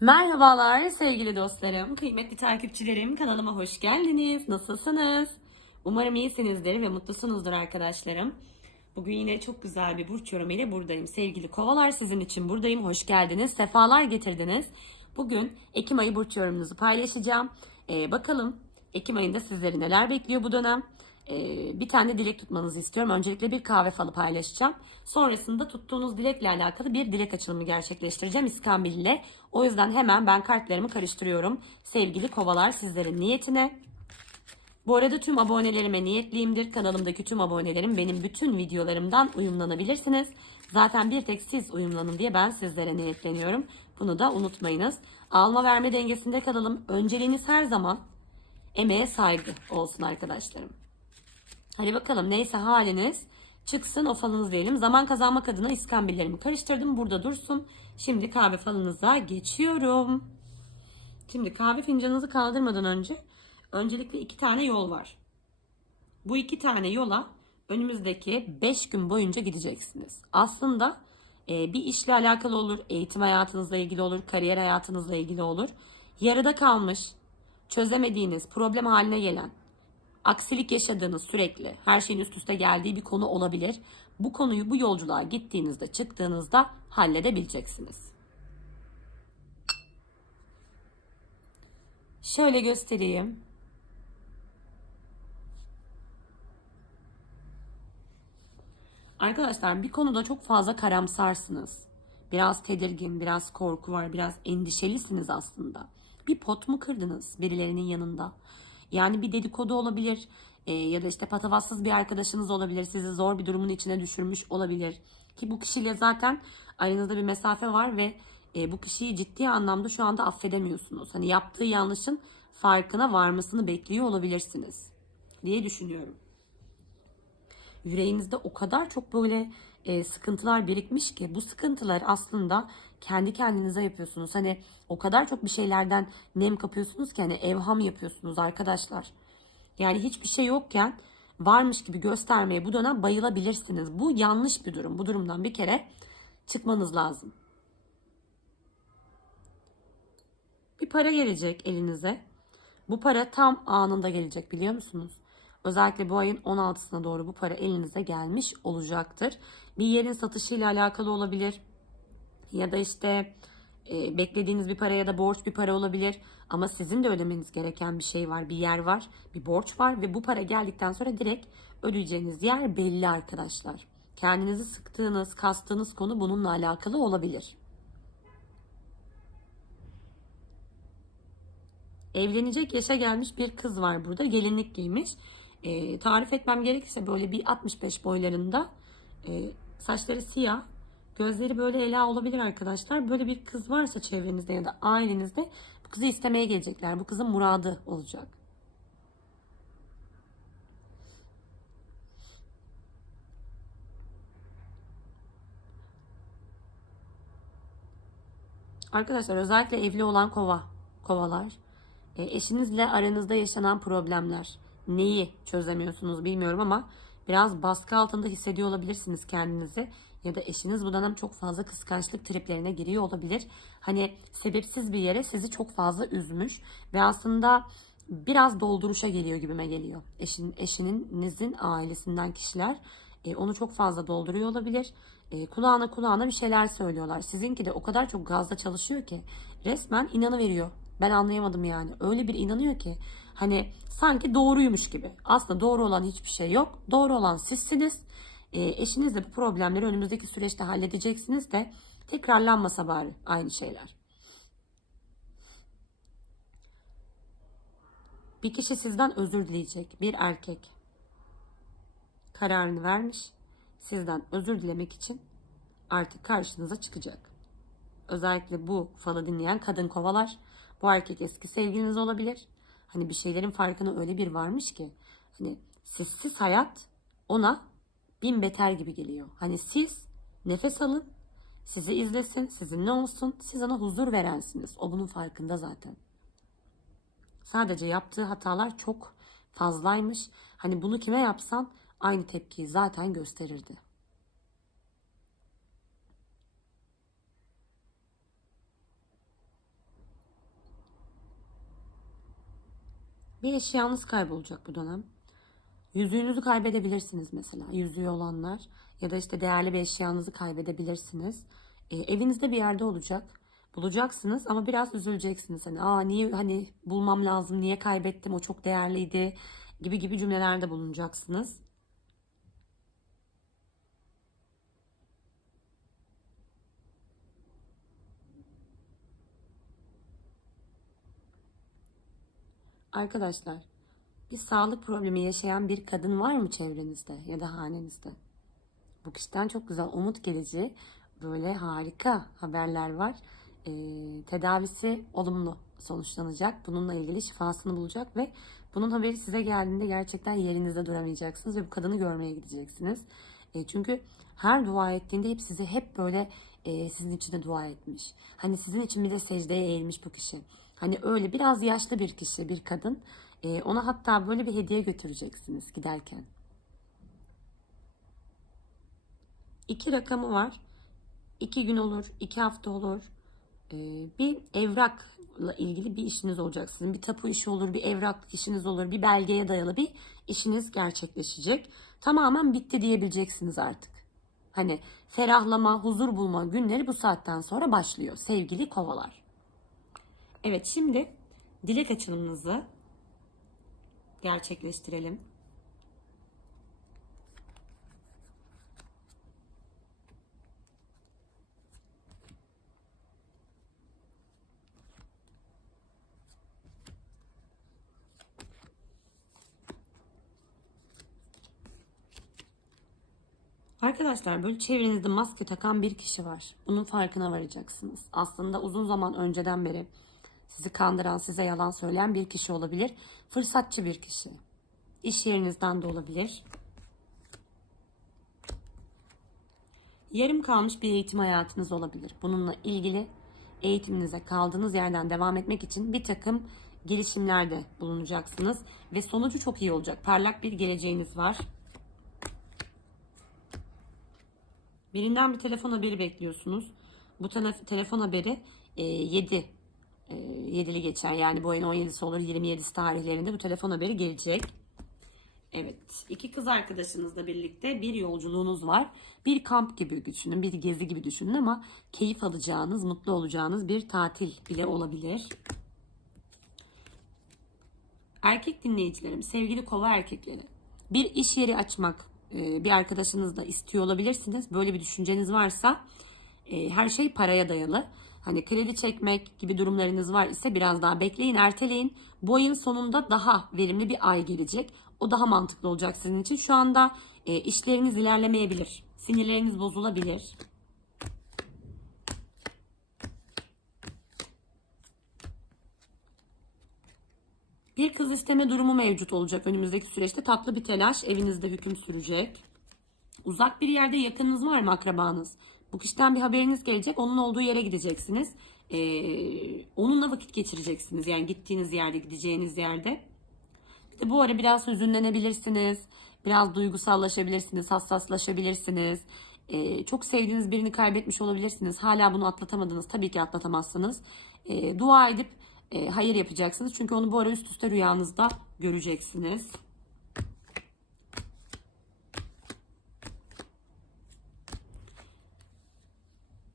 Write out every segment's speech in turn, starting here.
Merhabalar sevgili dostlarım, kıymetli takipçilerim. Kanalıma hoş geldiniz. Nasılsınız? Umarım iyisinizdir ve mutlusunuzdur arkadaşlarım. Bugün yine çok güzel bir burç yorumu ile buradayım. Sevgili kovalar sizin için buradayım. Hoş geldiniz. Sefalar getirdiniz. Bugün Ekim ayı burç yorumunuzu paylaşacağım. Ee, bakalım Ekim ayında sizleri neler bekliyor bu dönem? Ee, bir tane dilek tutmanızı istiyorum. Öncelikle bir kahve falı paylaşacağım. Sonrasında tuttuğunuz dilekle alakalı bir dilek açılımı gerçekleştireceğim İskambil ile. O yüzden hemen ben kartlarımı karıştırıyorum. Sevgili kovalar sizlerin niyetine. Bu arada tüm abonelerime niyetliyimdir. Kanalımdaki tüm abonelerim benim bütün videolarımdan uyumlanabilirsiniz. Zaten bir tek siz uyumlanın diye ben sizlere niyetleniyorum. Bunu da unutmayınız. Alma verme dengesinde kalalım. Önceliğiniz her zaman emeğe saygı olsun arkadaşlarım. Hadi bakalım neyse haliniz çıksın o falınız diyelim. Zaman kazanmak adına iskambillerimi karıştırdım. Burada dursun. Şimdi kahve falınıza geçiyorum. Şimdi kahve fincanınızı kaldırmadan önce öncelikle iki tane yol var. Bu iki tane yola önümüzdeki 5 gün boyunca gideceksiniz. Aslında e, bir işle alakalı olur, eğitim hayatınızla ilgili olur, kariyer hayatınızla ilgili olur. Yarıda kalmış, çözemediğiniz, problem haline gelen, aksilik yaşadığınız sürekli her şeyin üst üste geldiği bir konu olabilir. Bu konuyu bu yolculuğa gittiğinizde çıktığınızda halledebileceksiniz. Şöyle göstereyim. Arkadaşlar bir konuda çok fazla karamsarsınız. Biraz tedirgin, biraz korku var, biraz endişelisiniz aslında. Bir pot mu kırdınız birilerinin yanında? Yani bir dedikodu olabilir e, ya da işte patavatsız bir arkadaşınız olabilir. Sizi zor bir durumun içine düşürmüş olabilir. Ki bu kişiyle zaten aranızda bir mesafe var ve e, bu kişiyi ciddi anlamda şu anda affedemiyorsunuz. Hani yaptığı yanlışın farkına varmasını bekliyor olabilirsiniz diye düşünüyorum yüreğinizde o kadar çok böyle e, sıkıntılar birikmiş ki bu sıkıntılar aslında kendi kendinize yapıyorsunuz. Hani o kadar çok bir şeylerden nem kapıyorsunuz ki hani evham yapıyorsunuz arkadaşlar. Yani hiçbir şey yokken varmış gibi göstermeye bu dönem bayılabilirsiniz. Bu yanlış bir durum. Bu durumdan bir kere çıkmanız lazım. Bir para gelecek elinize. Bu para tam anında gelecek biliyor musunuz? Özellikle bu ayın 16'sına doğru bu para elinize gelmiş olacaktır. Bir yerin satışıyla alakalı olabilir. Ya da işte e, beklediğiniz bir para ya da borç bir para olabilir. Ama sizin de ödemeniz gereken bir şey var. Bir yer var. Bir borç var. Ve bu para geldikten sonra direkt ödeyeceğiniz yer belli arkadaşlar. Kendinizi sıktığınız, kastığınız konu bununla alakalı olabilir. Evlenecek yaşa gelmiş bir kız var burada. Gelinlik giymiş e, tarif etmem gerekirse böyle bir 65 boylarında e, saçları siyah gözleri böyle ela olabilir arkadaşlar. Böyle bir kız varsa çevrenizde ya da ailenizde bu kızı istemeye gelecekler. Bu kızın muradı olacak. Arkadaşlar özellikle evli olan kova, kovalar, e, eşinizle aranızda yaşanan problemler, neyi çözemiyorsunuz bilmiyorum ama biraz baskı altında hissediyor olabilirsiniz kendinizi. Ya da eşiniz bu dönem çok fazla kıskançlık triplerine giriyor olabilir. Hani sebepsiz bir yere sizi çok fazla üzmüş ve aslında biraz dolduruşa geliyor gibime geliyor. Eşin, eşininizin ailesinden kişiler e, onu çok fazla dolduruyor olabilir. E, kulağına kulağına bir şeyler söylüyorlar. Sizinki de o kadar çok gazda çalışıyor ki resmen inanı veriyor. Ben anlayamadım yani. Öyle bir inanıyor ki Hani sanki doğruymuş gibi. Aslında doğru olan hiçbir şey yok. Doğru olan sizsiniz. E, eşinizle bu problemleri önümüzdeki süreçte halledeceksiniz de tekrarlanmasa bari aynı şeyler. Bir kişi sizden özür dileyecek. Bir erkek kararını vermiş. Sizden özür dilemek için artık karşınıza çıkacak. Özellikle bu falı dinleyen kadın kovalar. Bu erkek eski sevgiliniz olabilir. Hani bir şeylerin farkına öyle bir varmış ki hani sessiz hayat ona bin beter gibi geliyor. Hani siz nefes alın, sizi izlesin, sizinle olsun, siz ona huzur verensiniz. O bunun farkında zaten. Sadece yaptığı hatalar çok fazlaymış. Hani bunu kime yapsan aynı tepkiyi zaten gösterirdi. Bir eşyanız kaybolacak bu dönem. Yüzüğünüzü kaybedebilirsiniz mesela. Yüzüğü olanlar ya da işte değerli bir eşyanızı kaybedebilirsiniz. E, evinizde bir yerde olacak. Bulacaksınız ama biraz üzüleceksiniz. Hani aa niye hani bulmam lazım, niye kaybettim, o çok değerliydi gibi gibi cümlelerde bulunacaksınız. Arkadaşlar, bir sağlık problemi yaşayan bir kadın var mı çevrenizde ya da hanenizde? Bu kişiden çok güzel umut gelici böyle harika haberler var. Ee, tedavisi olumlu sonuçlanacak. Bununla ilgili şifasını bulacak ve bunun haberi size geldiğinde gerçekten yerinizde duramayacaksınız ve bu kadını görmeye gideceksiniz. E, çünkü her dua ettiğinde hep size hep böyle e, sizin için de dua etmiş. Hani sizin için bir de secdeye eğilmiş bu kişi. Hani öyle biraz yaşlı bir kişi, bir kadın. E, ona hatta böyle bir hediye götüreceksiniz giderken. İki rakamı var. İki gün olur, iki hafta olur. Ee, bir evrakla ilgili bir işiniz olacak sizin. Bir tapu işi olur, bir evrak işiniz olur, bir belgeye dayalı bir işiniz gerçekleşecek. Tamamen bitti diyebileceksiniz artık. Hani ferahlama, huzur bulma günleri bu saatten sonra başlıyor sevgili kovalar. Evet şimdi dilek açılımınızı gerçekleştirelim. Arkadaşlar böyle çevrenizde maske takan bir kişi var. Bunun farkına varacaksınız. Aslında uzun zaman önceden beri sizi kandıran, size yalan söyleyen bir kişi olabilir. Fırsatçı bir kişi. İş yerinizden de olabilir. Yarım kalmış bir eğitim hayatınız olabilir. Bununla ilgili eğitiminize kaldığınız yerden devam etmek için bir takım girişimlerde bulunacaksınız. Ve sonucu çok iyi olacak. Parlak bir geleceğiniz var. Birinden bir telefon haberi bekliyorsunuz. Bu tele- telefon haberi e, 7 e, 7'li geçer. Yani bu ayın 17'si olur 27'si tarihlerinde bu telefon haberi gelecek. Evet. iki kız arkadaşınızla birlikte bir yolculuğunuz var. Bir kamp gibi düşünün, bir gezi gibi düşünün ama keyif alacağınız, mutlu olacağınız bir tatil bile olabilir. Erkek dinleyicilerim, sevgili kova erkekleri. Bir iş yeri açmak e, bir arkadaşınızla istiyor olabilirsiniz. Böyle bir düşünceniz varsa e, her şey paraya dayalı. Hani kredi çekmek gibi durumlarınız var ise biraz daha bekleyin, erteleyin. Bu ayın sonunda daha verimli bir ay gelecek. O daha mantıklı olacak sizin için. Şu anda e, işleriniz ilerlemeyebilir. Sinirleriniz bozulabilir. Bir kız isteme durumu mevcut olacak önümüzdeki süreçte. Tatlı bir telaş evinizde hüküm sürecek. Uzak bir yerde yakınınız var mı akrabanız? Bu kişiden bir haberiniz gelecek. Onun olduğu yere gideceksiniz. Ee, onunla vakit geçireceksiniz. Yani gittiğiniz yerde, gideceğiniz yerde. Bir de bu ara biraz hüzünlenebilirsiniz. Biraz duygusallaşabilirsiniz, hassaslaşabilirsiniz. Ee, çok sevdiğiniz birini kaybetmiş olabilirsiniz. Hala bunu atlatamadınız. Tabii ki atlatamazsınız. Ee, dua edip e, hayır yapacaksınız. Çünkü onu bu ara üst üste rüyanızda göreceksiniz.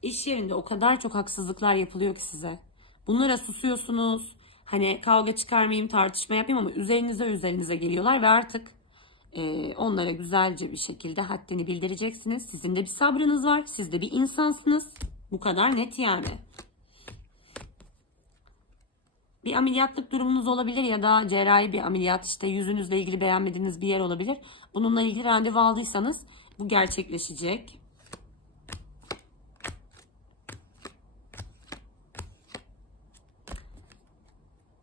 İş yerinde o kadar çok haksızlıklar yapılıyor ki size. Bunlara susuyorsunuz. Hani kavga çıkarmayayım, tartışma yapayım ama üzerinize üzerinize geliyorlar ve artık e, onlara güzelce bir şekilde haddini bildireceksiniz. Sizin de bir sabrınız var. Siz de bir insansınız. Bu kadar net yani. Bir ameliyatlık durumunuz olabilir ya da cerrahi bir ameliyat işte yüzünüzle ilgili beğenmediğiniz bir yer olabilir. Bununla ilgili randevu aldıysanız bu gerçekleşecek.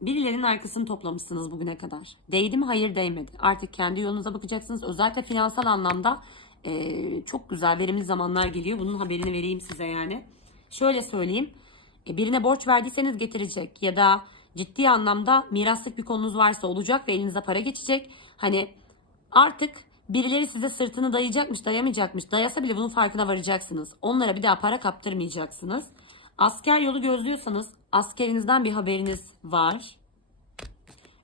Birilerinin arkasını toplamışsınız bugüne kadar. Değdi mi? Hayır değmedi. Artık kendi yolunuza bakacaksınız. Özellikle finansal anlamda e, çok güzel, verimli zamanlar geliyor. Bunun haberini vereyim size yani. Şöyle söyleyeyim. E, birine borç verdiyseniz getirecek ya da ciddi anlamda miraslık bir konunuz varsa olacak ve elinize para geçecek. Hani artık birileri size sırtını dayayacakmış, dayamayacakmış. Dayasa bile bunun farkına varacaksınız. Onlara bir daha para kaptırmayacaksınız. Asker yolu gözlüyorsanız askerinizden bir haberiniz var.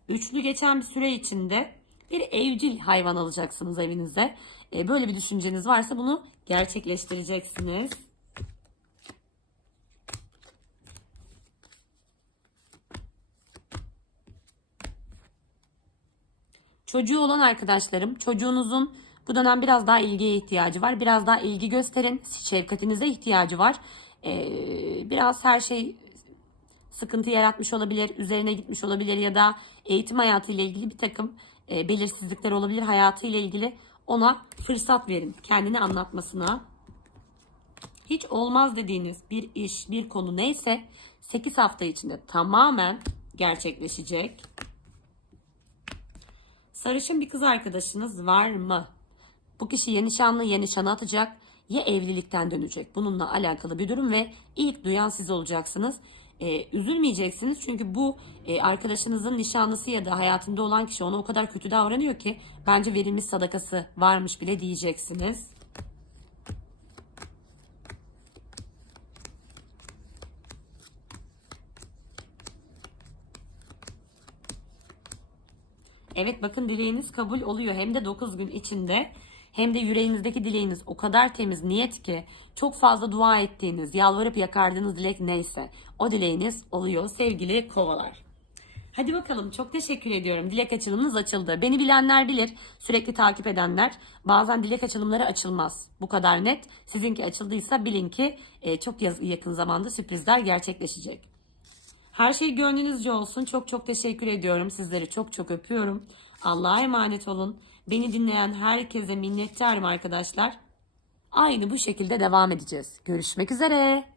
üçlü geçen bir süre içinde bir evcil hayvan alacaksınız evinize. E, böyle bir düşünceniz varsa bunu gerçekleştireceksiniz. Çocuğu olan arkadaşlarım, çocuğunuzun bu dönem biraz daha ilgiye ihtiyacı var. Biraz daha ilgi gösterin. Şefkatinize ihtiyacı var. Ee, biraz her şey sıkıntı yaratmış olabilir, üzerine gitmiş olabilir ya da eğitim hayatıyla ilgili bir takım e, belirsizlikler olabilir hayatıyla ilgili. Ona fırsat verin kendini anlatmasına. Hiç olmaz dediğiniz bir iş, bir konu neyse 8 hafta içinde tamamen gerçekleşecek. Sarışın bir kız arkadaşınız var mı? Bu kişi ya nişanlı ya nişana atacak ya evlilikten dönecek. Bununla alakalı bir durum ve ilk duyan siz olacaksınız. Ee, üzülmeyeceksiniz çünkü bu e, arkadaşınızın nişanlısı ya da hayatında olan kişi ona o kadar kötü davranıyor ki bence verilmiş sadakası varmış bile diyeceksiniz. Evet bakın dileğiniz kabul oluyor. Hem de 9 gün içinde hem de yüreğinizdeki dileğiniz o kadar temiz niyet ki çok fazla dua ettiğiniz, yalvarıp yakardığınız dilek neyse o dileğiniz oluyor sevgili kovalar. Hadi bakalım çok teşekkür ediyorum. Dilek açılımınız açıldı. Beni bilenler bilir, sürekli takip edenler. Bazen dilek açılımları açılmaz. Bu kadar net. Sizinki açıldıysa bilin ki e, çok yakın zamanda sürprizler gerçekleşecek. Her şey gönlünüzce olsun. Çok çok teşekkür ediyorum. Sizleri çok çok öpüyorum. Allah'a emanet olun. Beni dinleyen herkese minnettarım arkadaşlar. Aynı bu şekilde devam edeceğiz. Görüşmek üzere.